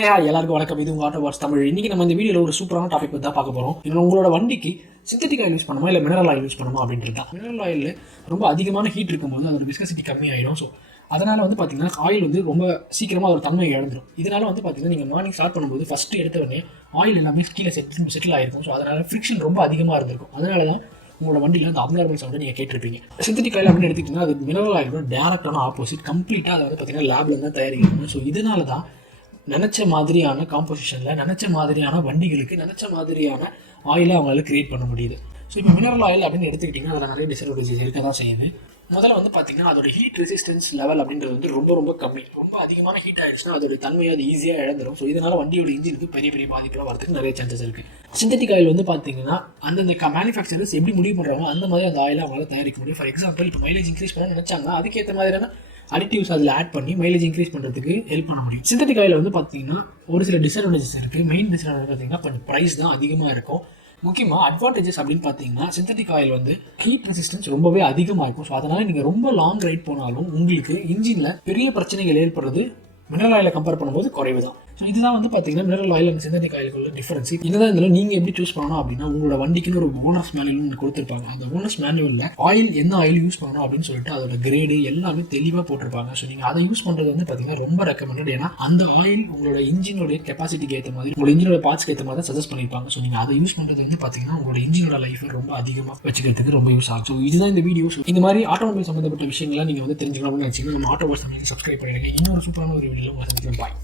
எல்லாருக்கும் வணக்கம். இது உங்கள் ஆட்டோ வாட்ஸ் தமிழ். இன்னைக்கு நம்ம இந்த வீடியோவில் ஒரு சூப்பரான டாபிக் பற்றி தான் பார்க்க போகிறோம். இன்னும் உங்களோட வண்டிக்கு சிந்தட்டிக் ஆயில் யூஸ் பண்ணுமா இல்லை மினரல் ஆயில் யூஸ் பண்ணுமா அப்படின்றது தான். மினரல் ஆயில் ரொம்ப அதிகமான ஹீட் இருக்கும்போது அதோட விஸ்கசிட்டி கம்மியாயிடும். ஸோ அதனால் பார்த்தீங்கன்னா ஆயில் ரொம்ப சீக்கிரமாக அதோட தன்மையை இழந்துடும். இதனால் பார்த்தீங்கன்னா நீங்கள் மார்னிங் ஸ்டார்ட் பண்ணும்போது ஃபஸ்ட்டு எடுத்த உடனே ஆயில் எல்லாமே கீழே செட்டில் ஆகிருக்கும். ஸோ அதனால் ஃப்ரிக்ஷன் ரொம்ப அதிகமாக இருந்திருக்கும். அதனால தான் உங்களோட வண்டியில் அந்த அப்நார்மல் சவுண்டை நீங்கள் கேட்டிருப்பீங்க. சிந்தட்டிக் ஆயில் அப்படின்னு எடுத்துக்கிட்டிங்கன்னா அது மினரல் ஆயிலோட டேரக்டான ஆப்போசிட். கம்ப்ளீட்டாக அதை பார்த்தீங்கன்னா லேபில் தான் தயாரிக்கணும். ஸோ இதனால தான் நினச்ச மாதிரியான காம்போசிஷனில் நினச்ச மாதிரியான வண்டிகளுக்கு நினச்ச மாதிரியான ஆயிலை அவங்களால கிரியேட் பண்ண முடியுது. ஸோ இப்போ மினரல் ஆயில் அப்படின்னு எடுத்துக்கிட்டிங்கன்னா அதில் நிறைய டிஸ்அட்வான்டேஜஸ் இருக்க தான் செய்யுது. முதல்ல பார்த்தீங்கன்னா அதோட ஹீட் ரெசிஸ்டன்ஸ் லெவல் அப்படின்றது ரொம்ப கம்மி. ரொம்ப அதிகமான ஹீட் ஆகிடுச்சுன்னா அதோட தன்மையை அது ஈஸியாக இழந்துடும். ஸோ இதனால் வண்டியோட இன்ஜினுக்கு பெரிய பாதிப்புலாம் வரதுக்கு நிறைய சான்சஸ் இருக்குது. சிந்தட்டிக் ஆயில் பார்த்தீங்கன்னா அந்தந்த மேனுஃபேக்சரர்ஸ் எப்படி முடிவு பண்ணுறாங்க அந்த மாதிரி அந்த ஆயிலை அவங்களால தயாரிக்க முடியும். ஃபார் எக்ஸாம்பிள் இப்போ மைலேஜ் இன்க்ரீஸ் பண்ண நினச்சாங்கன்னா அதுக்கேற்ற மாதிரியான அடிட்டிவ்ஸ் அதில் ஆட் பண்ணி மைலேஜ் இன்க்ரீஸ் பண்ணுறதுக்கு ஹெல்ப் பண்ண முடியும். சிந்தட்டிக் ஆயில் பார்த்தீங்கன்னா ஒரு சில டிஸ்அட்வான்டேஜஸ் இருக்குது. மெயின் டிஸ்அட்வான்டேஜ் பார்த்தீங்கன்னா கொஞ்சம் ப்ரைஸ் தான் அதிகமாக இருக்கும். முக்கியமாக அட்வான்டேஜஸ் அப்படின்னு பார்த்தீங்கன்னா சிந்தட்டிக் ஆயில் ஹீட் ரெசிஸ்டன்ஸ் ரொம்பவே அதிகமாக இருக்கும். ஸோ அதனால் நீங்கள் ரொம்ப லாங் ரைட் போனாலும் உங்களுக்கு இன்ஜினில் பெரிய பிரச்சனைகள் ஏற்படுறது மினரல் ஆயிலை கம்பேர் பண்ணும்போது குறைவு தான். ஸோ இதுதான் பார்த்தீங்கன்னா மினரல் ஆயில் அண்ட் சிந்தட்டிக் ஆயிலுக்குள்ள டிஃபரன்ஸ். இதுதான் இதில் நீங்கள் எப்படி சூஸ் பண்ணணும் அப்படின்னா உங்களோட வண்டிக்குன்னு ஒரு ஓனர்ஸ் மேனுவல் கொடுத்துருப்பாங்க. அந்த ஓனர்ஸ் மேனுவலில் ஆயில் என்ன ஆயில் யூஸ் பண்ணணும் அப்படின்னு சொல்லிட்டு அதோட கிரேடு எல்லாமே தெளிவாக போட்டிருப்பாங்க. ஸோ நீங்கள் அதை யூஸ் பண்ணுறது பார்த்தீங்கன்னா ரொம்ப ரெக்கமெண்டட். ஏன்னா அந்த ஆயில் உங்களோட இன்ஜினோட கெப்பாசிட்டிக்கு ஏற்ற மாதிரி உங்களோட இன்ஜினோட பார்ட்ஸ்க்கு ஏற்ற மாதிரி தான் சஜஸ்ட் பண்ணியிருப்பாங்க. ஸோ நீங்கள் அதை யூஸ் பண்ணுறது பார்த்தீங்கன்னா உங்களோட இன்ஜினோட லைஃபை ரொம்ப அதிகமாக வச்சுக்கிறதுக்கு ரொம்ப யூஸ் ஆகும். ஸோ இதுதான் இந்த வீடியோ. இந்த மாதிரி ஆட்டோமொபைல் சம்மந்தப்பட்ட விஷயங்கள்லாம் நீங்கள் தெரிஞ்சுக்கணும் அப்படின்னு நினச்சிங்கன்னா நம்ம ஆட்டோ வாட்ஸ் சப்ஸ்கிரைப் பண்ணிடுங்க. இன்னொரு சூப்பரான ஒரு வீடியோவில் உங்களை சந்திக்கிறேன். பாய்.